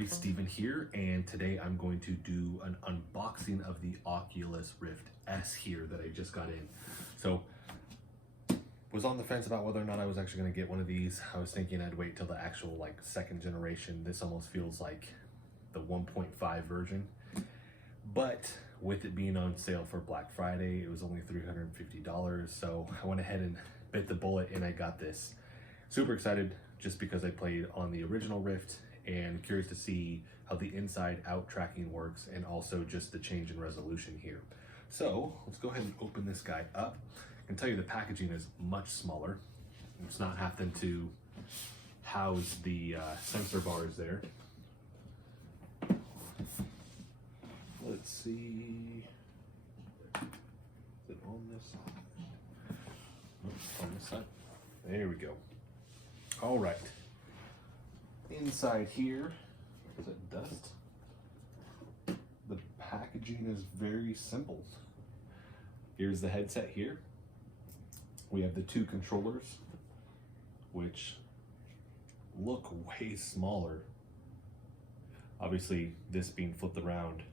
everybody, Steven here, and today I'm going to do an unboxing of the Oculus Rift S here that I just got in. So, was on the fence about whether or not I was actually going to get one of these. I was thinking I'd wait till the actual second generation. This almost feels like the 1.5 version, but with it being on sale for Black Friday, it was only $350, so I went ahead and bit the bullet and I got this. Super excited just because I played on the original Rift and curious to see how the inside out tracking works and also just the change in resolution here. So let's go ahead and open this guy up. I can tell you the packaging is much smaller. It's not having to house the sensor bars there. Let's see. Is it on this side? Oops, on this side. There we go. All right. Inside here, is it dust? The packaging is very simple. Here's the headset here. We have the two controllers, which look way smaller. Obviously, this being flipped around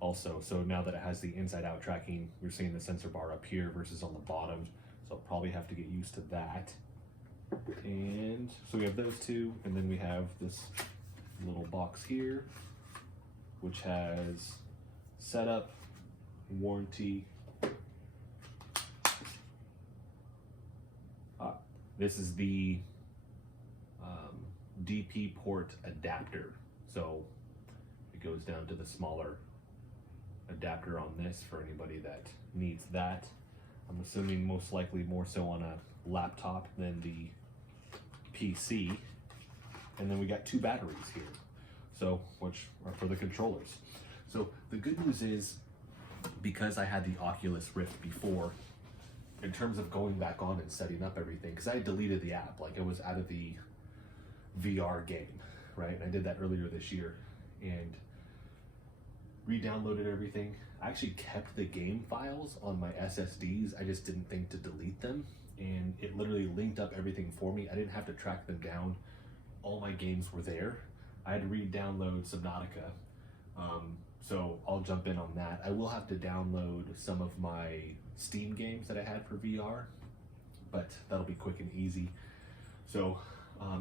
also. So now that it has the inside out tracking, we're seeing the sensor bar up here versus on the bottom. So I'll probably have to get used to that. And so we have those two, and then we have this little box here, which has setup, warranty. This is the DP port adapter. So it goes down to the smaller adapter on this for anybody that needs that. I'm assuming most likely more so on a laptop than the PC. And then we got two batteries here, so which are for the controllers. So the good news is, because I had the Oculus Rift before, in terms of going back on and setting up everything, because I deleted the app, like it was out of the VR game, right? And I did that earlier this year and re-downloaded everything. I actually kept the game files on my SSDs. I just didn't think to delete them, and it literally linked up everything for me. I didn't have to track them down. All my games were there. I had to re-download Subnautica, so I'll jump in on that. I will have to download some of my Steam games that I had for VR, but that'll be quick and easy. So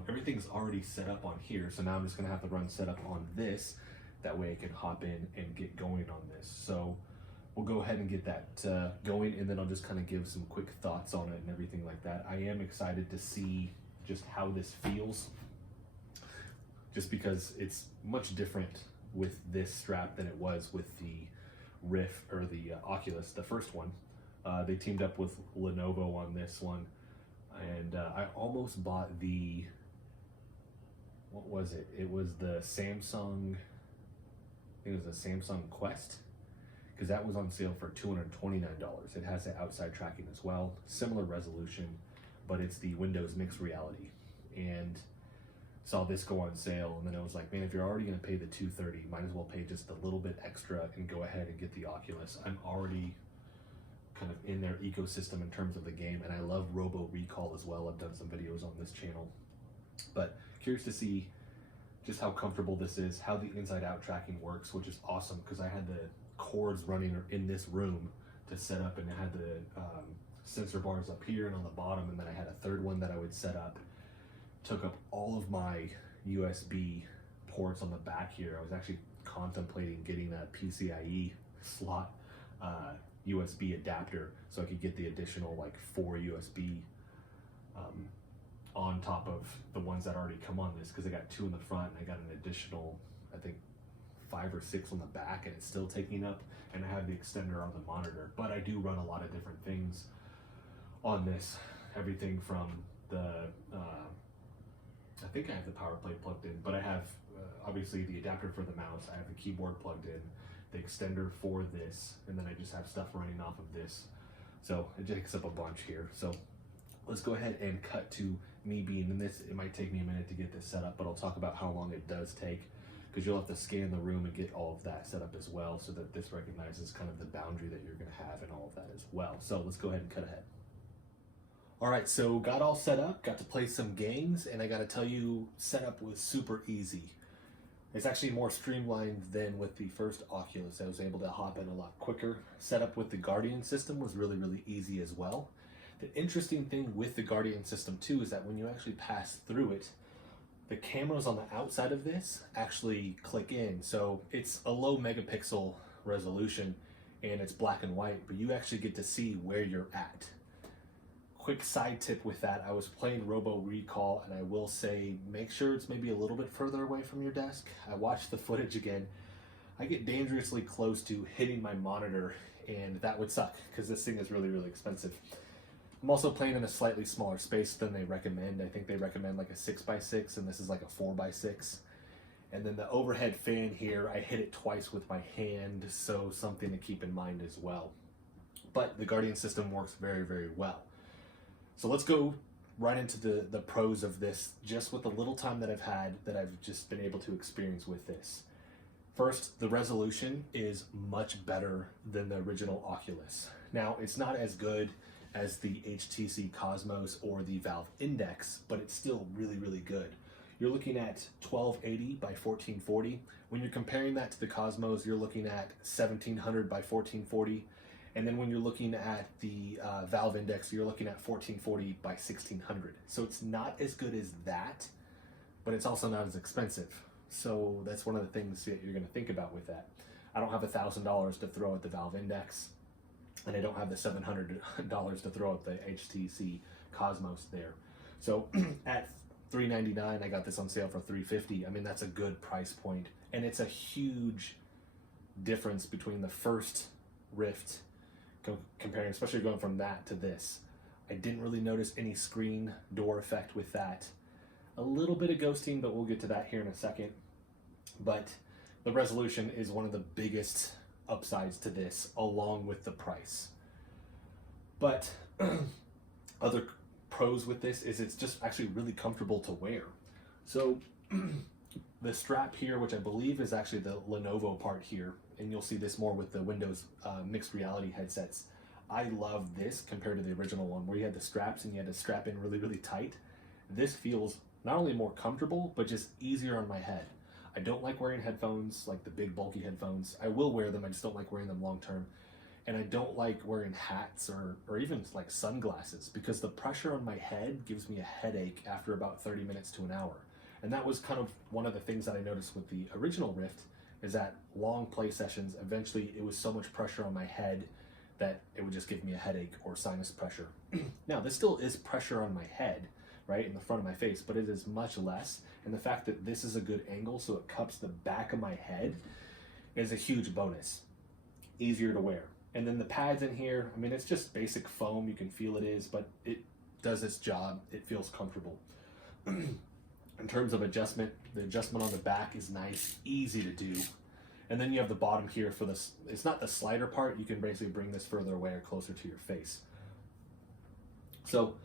everything's already set up on here, so now I'm just gonna have to run setup on this. That way I can hop in and get going on this. So we'll go ahead and get that going, and then I'll just kind of give some quick thoughts on it and everything like that. I am excited to see just how this feels, just because it's much different with this strap than it was with the Rift or the Oculus, the first one. They teamed up with Lenovo on this one, and I almost bought the, what was it? It was the Samsung, I think it was a Samsung Quest, because that was on sale for $229. It has the outside tracking as well, similar resolution, but it's the Windows mixed reality. And saw this go on sale, and then I was like, man, if you're already gonna pay the $230, might as well pay just a little bit extra and go ahead and get the Oculus. I'm already kind of in their ecosystem in terms of the game, and I love Robo Recall as well. I've done some videos on this channel, but curious to see just how comfortable this is, how the inside out tracking works, which is awesome because I had the cords running in this room to set up, and I had the sensor bars up here and on the bottom, and then I had a third one that I would set up. Took up all of my USB ports on the back here. I was actually contemplating getting a PCIe slot USB adapter so I could get the additional 4 USB on top of the ones that already come on this, because I got 2 in the front and I got an additional, I think 5 or 6 on the back, and it's still taking up, and I have the extender on the monitor. But I do run a lot of different things on this, everything from the I think I have the power plate plugged in, but I have obviously the adapter for the mouse, I have the keyboard plugged in, the extender for this, and then I just have stuff running off of this. So it takes up a bunch here. So let's go ahead and cut to me being in this. It might take me a minute to get this set up, but I'll talk about how long it does take, because you'll have to scan the room and get all of that set up as well, so that this recognizes kind of the boundary that you're gonna have and all of that as well. So let's go ahead and cut ahead. All right, so got all set up, got to play some games, and I gotta tell you, setup was super easy. It's actually more streamlined than with the first Oculus. I was able to hop in a lot quicker. Setup with the Guardian system was really, really easy as well. The interesting thing with the Guardian system too is that when you actually pass through it, the cameras on the outside of this actually click in. So it's a low megapixel resolution and it's black and white, but you actually get to see where you're at. Quick side tip with that, I was playing Robo Recall, and I will say make sure it's maybe a little bit further away from your desk. I watched the footage again. I get dangerously close to hitting my monitor, and that would suck because this thing is really, really expensive. I'm also playing in a slightly smaller space than they recommend. I think they recommend like a 6x6, and this is like a 4x6. And then the overhead fan here, I hit it twice with my hand, so something to keep in mind as well. But the Guardian system works very, very well. So let's go right into the pros of this, just with the little time that I've had, that I've just been able to experience with this. First, the resolution is much better than the original Oculus. Now, it's not as good as the HTC Cosmos or the Valve Index, but it's still really, really good. You're looking at 1280 by 1440. When you're comparing that to the Cosmos, you're looking at 1700 by 1440. And then when you're looking at the Valve Index, you're looking at 1440 by 1600. So it's not as good as that, but it's also not as expensive. So that's one of the things that you're going to think about with that. I don't have $1,000 to throw at the Valve Index, and I don't have the $700 to throw at the HTC Cosmos there. So at $399, I got this on sale for $350. I mean, that's a good price point, and it's a huge difference between the first Rift comparing, especially going from that to this. I didn't really notice any screen door effect with that. A little bit of ghosting, but we'll get to that here in a second. But the resolution is one of the biggest upsides to this, along with the price. But other pros with this is it's just actually really comfortable to wear. So the strap here, which I believe is actually the Lenovo part here, and you'll see this more with the Windows mixed reality headsets. I love this compared to the original one where you had the straps and you had to strap in really, really tight. This feels not only more comfortable, but just easier on my head. I don't like wearing headphones, like the big bulky headphones. I will wear them, I just don't like wearing them long term. And I don't like wearing hats or even like sunglasses because the pressure on my head gives me a headache after about 30 minutes to an hour. And that was kind of one of the things that I noticed with the original Rift, is that long play sessions, eventually it was so much pressure on my head that it would just give me a headache or sinus pressure. Now, this still is pressure on my head, right, in the front of my face, but it is much less. And the fact that this is a good angle so it cups the back of my head is a huge bonus. Easier to wear. And then the pads in here, I mean, it's just basic foam. You can feel it is, but it does its job. It feels comfortable. In terms of adjustment, the adjustment on the back is nice, easy to do. And then you have the bottom here for this. It's not the slider part. You can basically bring this further away or closer to your face. So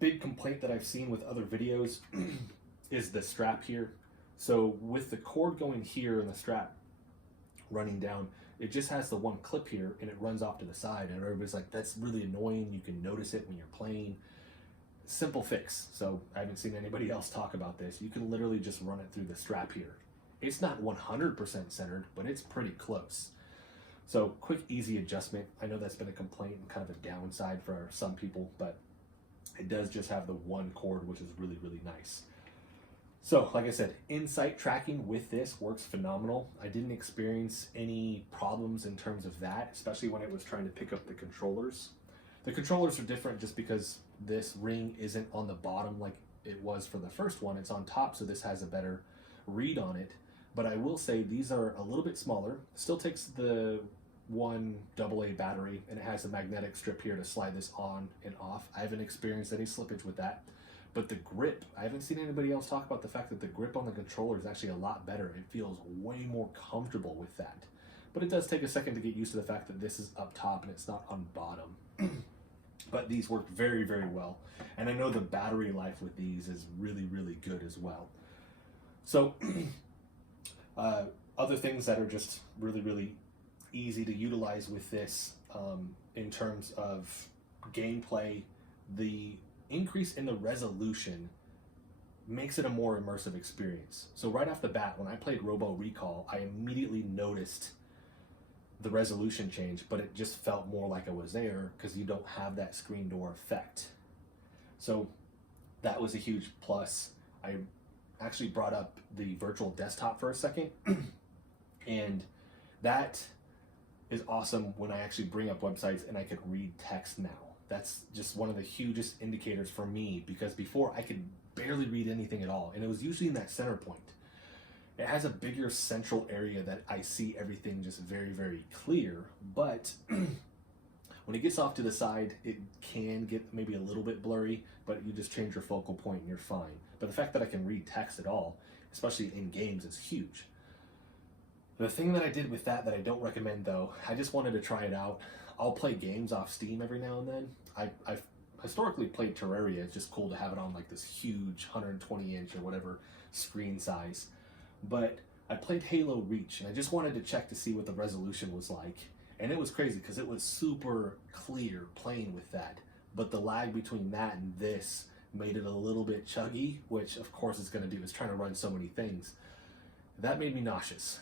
big complaint that I've seen with other videos is the strap here. So with the cord going here and the strap running down, it just has the one clip here and it runs off to the side. And everybody's like, that's really annoying. You can notice it when you're playing. Simple fix. So I haven't seen anybody else talk about this. You can literally just run it through the strap here. It's not 100% centered, but it's pretty close. So quick, easy adjustment. I know that's been a complaint and kind of a downside for some people, but it does just have the one cord, which is really, really nice. So like I said, in-sight tracking with this works phenomenal. I didn't experience any problems in terms of that, especially when it was trying to pick up the controllers. The controllers are different just because this ring isn't on the bottom like it was for the first one. It's on top, so this has a better read on it. But I will say these are a little bit smaller. Still takes the one AA battery, and it has a magnetic strip here to slide this on and off. I haven't experienced any slippage with that. But the grip, I haven't seen anybody else talk about the fact that the grip on the controller is actually a lot better. It feels way more comfortable with that. But it does take a second to get used to the fact that this is up top and it's not on bottom. But these work very, very well. And I know the battery life with these is really, really good as well. So other things that are just really, really easy to utilize with this in terms of gameplay, the increase in the resolution makes it a more immersive experience. So right off the bat, when I played Robo Recall, I immediately noticed the resolution change, but it just felt more like I was there because you don't have that screen door effect. So that was a huge plus. I actually brought up the virtual desktop for a second, and that is awesome when I actually bring up websites and I could read text now. That's just one of the hugest indicators for me, because before I could barely read anything at all, and it was usually in that center point. It has a bigger central area that I see everything just very, very clear, but when it gets off to the side, it can get maybe a little bit blurry, but you just change your focal point and you're fine. But the fact that I can read text at all, especially in games, is huge. The thing that I did with that I don't recommend though, I just wanted to try it out. I'll play games off Steam every now and then. I've historically played Terraria. It's just cool to have it on like this huge 120-inch or whatever screen size. But I played Halo Reach, and I just wanted to check to see what the resolution was like. And it was crazy because it was super clear playing with that. But the lag between that and this made it a little bit chuggy, which of course it's going to do. It's trying to run so many things. That made me nauseous.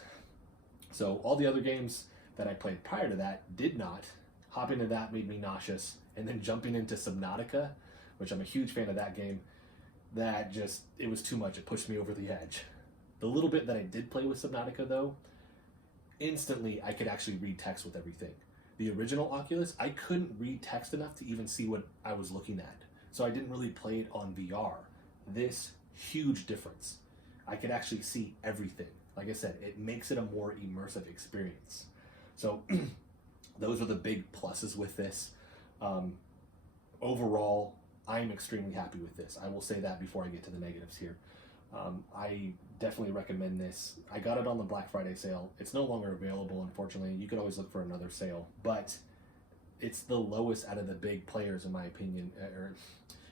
So all the other games that I played prior to that did not. Hopping into that made me nauseous. And then jumping into Subnautica, which I'm a huge fan of that game, that just, it was too much. It pushed me over the edge. The little bit that I did play with Subnautica though, instantly I could actually read text with everything. The original Oculus, I couldn't read text enough to even see what I was looking at. So I didn't really play it on VR. This, huge difference. I could actually see everything. Like I said, it makes it a more immersive experience. So those are the big pluses with this. Overall, I'm extremely happy with this. I will say that before I get to the negatives here. I definitely recommend this. I got it on the Black Friday sale. It's no longer available, unfortunately. You could always look for another sale, but it's the lowest out of the big players, in my opinion. Or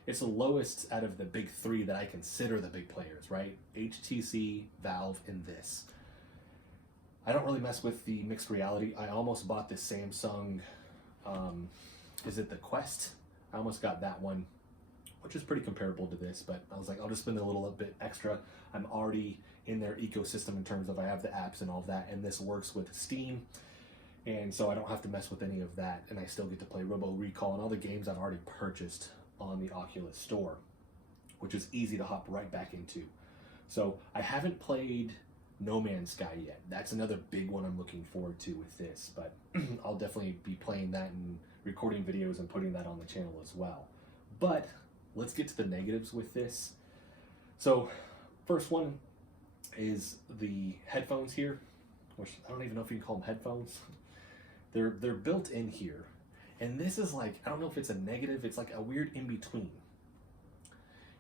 it's the lowest out of the big three that I consider the big players, right? HTC, Valve, and this. I don't really mess with the mixed reality. I almost bought the Samsung, is it the Quest? I almost got that one, which is pretty comparable to this, but I was like, I'll just spend a little bit extra. I'm already in their ecosystem in terms of I have the apps and all of that, and this works with Steam, and so I don't have to mess with any of that, and I still get to play Robo Recall and all the games I've already purchased on the Oculus store, which is easy to hop right back into. So I haven't played No Man's Sky yet. That's another big one I'm looking forward to with this, but I'll definitely be playing that and recording videos and putting that on the channel as well. But let's get to the negatives with this. So first one is the headphones here, which I don't even know if you can call them headphones. They're built in here, and this is like, I don't know if it's a negative, it's like a weird in between.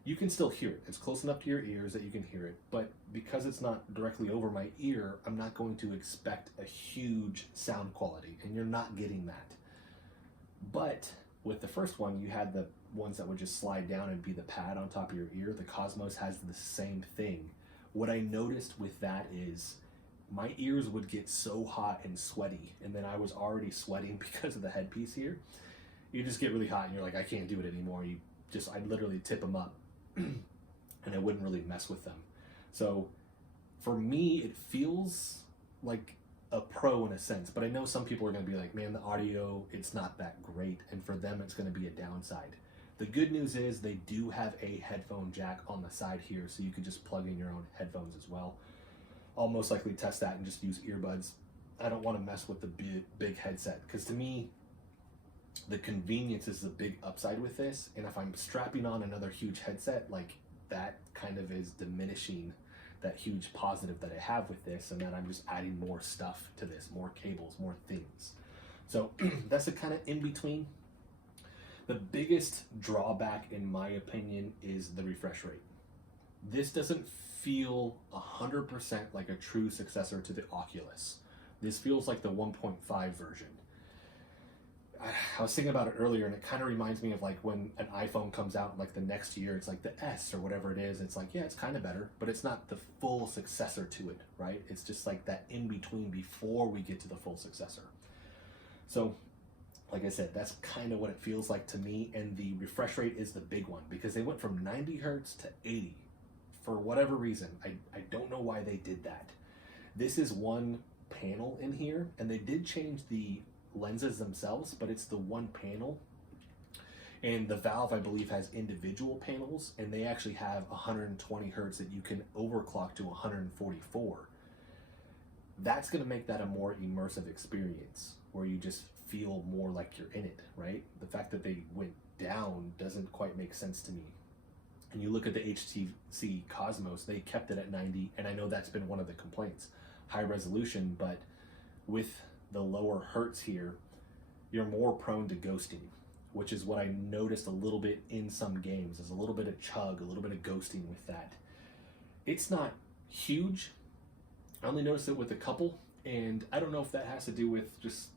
You can still hear it. It's close enough to your ears that you can hear it, but because it's not directly over my ear, I'm not going to expect a huge sound quality, and you're not getting that. But with the first one, you had the ones that would just slide down and be the pad on top of your ear. The Cosmos has the same thing. What I noticed with that is my ears would get so hot and sweaty, and then I was already sweating because of the headpiece here. You just get really hot and you're like, I can't do it anymore. I'd literally tip them up and I wouldn't really mess with them. So for me, it feels like a pro in a sense, but I know some people are going to be like, man, the audio, it's not that great, and for them it's going to be a downside. The good news is they do have a headphone jack on the side here, so you can just plug in your own headphones as well. I'll most likely test that and just use earbuds. I don't want to mess with the big headset, because to me, the convenience is the big upside with this, and if I'm strapping on another huge headset, like that kind of is diminishing that huge positive that I have with this, and then I'm just adding more stuff to this, more cables, more things. So that's a kind of in between. The biggest drawback, in my opinion, is the refresh rate. This doesn't feel 100% like a true successor to the Oculus. This feels like the 1.5 version. I was thinking about it earlier, and it kind of reminds me of like when an iPhone comes out like the next year, it's like the S or whatever it is. It's like, yeah, it's kind of better, but it's not the full successor to it, right? It's just like that in between before we get to the full successor. So like I said, that's kind of what it feels like to me, and the refresh rate is the big one because they went from 90 hertz to 80. for whatever reason. I don't know why they did that. This is one panel in here, and they did change the lenses themselves, but it's the one panel. And the Valve, I believe, has individual panels, and they actually have 120 hertz that you can overclock to 144. That's going to make that a more immersive experience, where you just feel more like you're in it, right? The fact that they went down doesn't quite make sense to me. And you look at the HTC Cosmos, they kept it at 90, and I know that's been one of the complaints. High resolution, but with the lower hertz here, you're more prone to ghosting, which is what I noticed a little bit in some games. There's a little bit of chug, a little bit of ghosting with that. It's not huge. I only noticed it with a couple, and I don't know if that has to do with just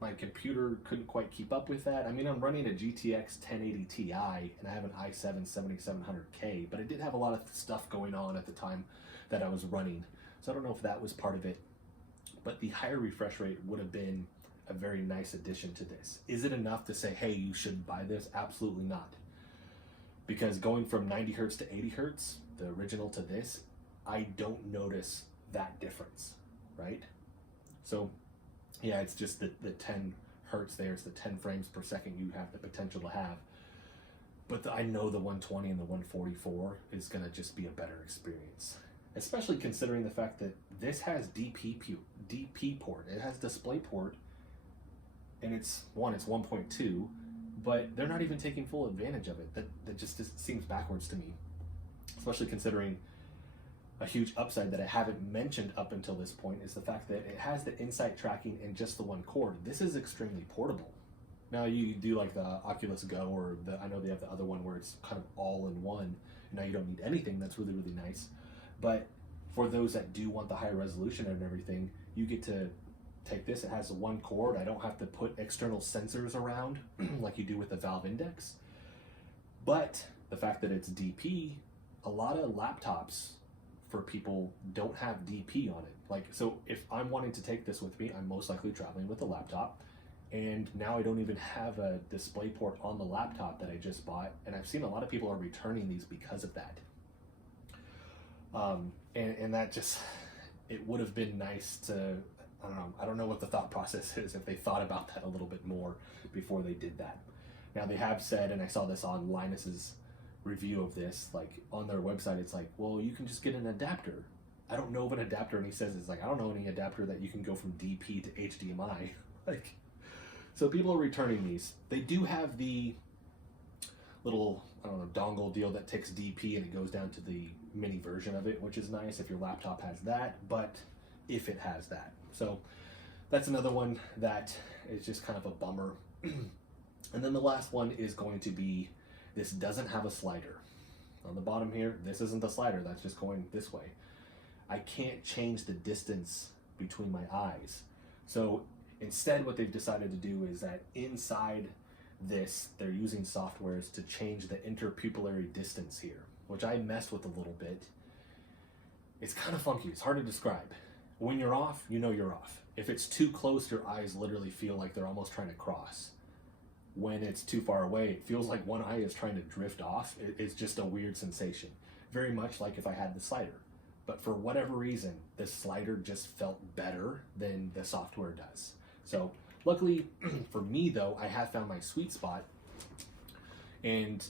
my computer couldn't quite keep up with that. I mean, I'm running a GTX 1080 Ti, and I have an i7 7700K, but I did have a lot of stuff going on at the time that I was running. So I don't know if that was part of it, but the higher refresh rate would have been a very nice addition to this. Is it enough to say, hey, you should buy this? Absolutely not. Because going from 90 hertz to 80 hertz, the original to this, I don't notice that difference, right? So yeah, it's just the 10 hertz there. It's the 10 frames per second you have the potential to have. But I know the 120 and the 144 is gonna just be a better experience. Especially considering the fact that this has DP port. It has DisplayPort, and it's 1.2, but they're not even taking full advantage of it. That just seems backwards to me, especially considering a huge upside that I haven't mentioned up until this point is the fact that it has the Insight tracking in just the one cord. This is extremely portable. Now you do like the Oculus Go, or I know they have the other one where it's kind of all in one. Now you don't need anything. That's really, really nice. But for those that do want the high resolution and everything, you get to take this. It has one cord. I don't have to put external sensors around like you do with the Valve Index. But the fact that it's DP, a lot of laptops for people don't have DP on it. Like, so if I'm wanting to take this with me, I'm most likely traveling with a laptop. And now I don't even have a DisplayPort on the laptop that I just bought. And I've seen a lot of people are returning these because of that. And that just, it would have been nice to, I don't know what the thought process is, if they thought about that a little bit more before they did that. Now they have said, and I saw this on Linus's review of this, like on their website, it's like, well, you can just get an adapter. I don't know of an adapter, and he says, it's like, I don't know any adapter that you can go from DP to HDMI. Like, so people are returning these. They do have the little, I don't know, dongle deal that takes DP and it goes down to the mini version of it, which is nice if your laptop has that, but if it has that. So that's another one that is just kind of a bummer. And then the last one is going to be, this doesn't have a slider. On the bottom here, this isn't the slider, that's just going this way. I can't change the distance between my eyes. So instead what they've decided to do is that inside this, they're using softwares to change the interpupillary distance here, which I messed with a little bit. It's kind of funky, it's hard to describe. When you're off, you know you're off. If it's too close, your eyes literally feel like they're almost trying to cross. When it's too far away, it feels like one eye is trying to drift off. It's just a weird sensation. Very much like if I had the slider. But for whatever reason, the slider just felt better than the software does. So luckily for me though, I have found my sweet spot. And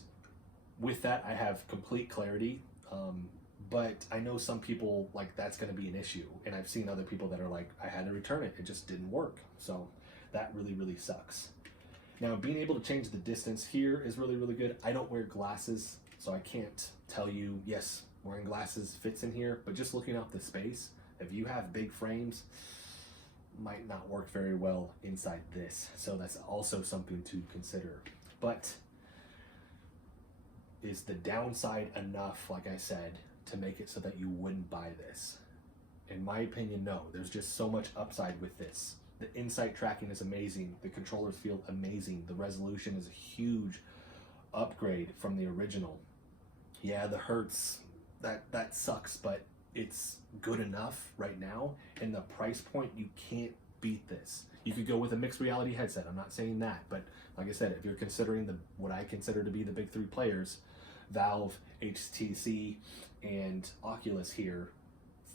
with that, I have complete clarity. But I know some people, like, that's going to be an issue. And I've seen other people that are like, I had to return it. It just didn't work. So that really, really sucks. Now, being able to change the distance here is really, really good. I don't wear glasses, so I can't tell you, yes, wearing glasses fits in here. But just looking out the space, if you have big frames, might not work very well inside this. So that's also something to consider. But is the downside enough, like I said, to make it so that you wouldn't buy this? In my opinion, no. There's just so much upside with this. The Insight tracking is amazing. The controllers feel amazing. The resolution is a huge upgrade from the original. Yeah, the hertz, that sucks, but it's good enough right now. And the price point, you can't beat this. You could go with a mixed reality headset. I'm not saying that, but like I said, if you're considering what I consider to be the big three players, Valve, HTC, and Oculus here.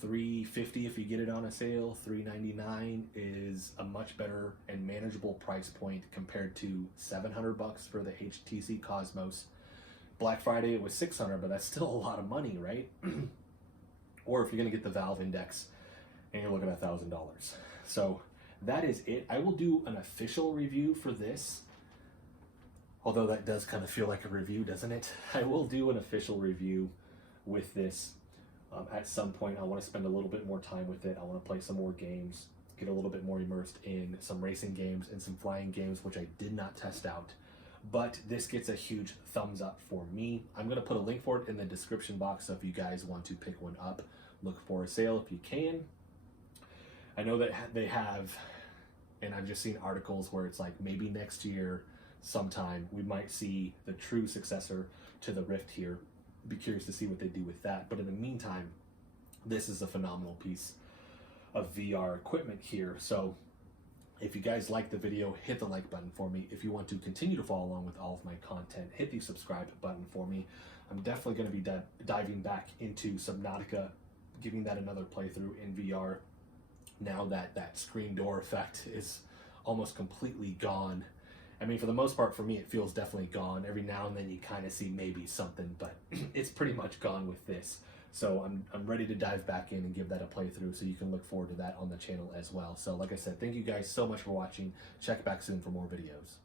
$350 if you get it on a sale, $399 is a much better and manageable price point compared to $700 for the HTC Cosmos. Black Friday it was $600, but that's still a lot of money, right? Or if you're gonna get the Valve Index and you're looking at $1,000. So that is it. I will do an official review for this, although that does kind of feel like a review, doesn't it? I will do an official review with this. At some point, I want to spend a little bit more time with it. I want to play some more games, get a little bit more immersed in some racing games and some flying games, which I did not test out. But this gets a huge thumbs up for me. I'm going to put a link for it in the description box, so if you guys want to pick one up, look for a sale if you can. I know that they have, and I've just seen articles where it's like maybe next year sometime we might see the true successor to the Rift here. Be curious to see what they do with that. But in the meantime, this is a phenomenal piece of VR equipment here. So if you guys like the video, hit the like button for me. If you want to continue to follow along with all of my content, hit the subscribe button for me. I'm definitely going to be diving back into Subnautica, giving that another playthrough in VR now that that screen door effect is almost completely gone. I mean, for the most part, for me, it feels definitely gone. Every now and then you kind of see maybe something, but it's pretty much gone with this. So I'm ready to dive back in and give that a playthrough, so you can look forward to that on the channel as well. So like I said, thank you guys so much for watching. Check back soon for more videos.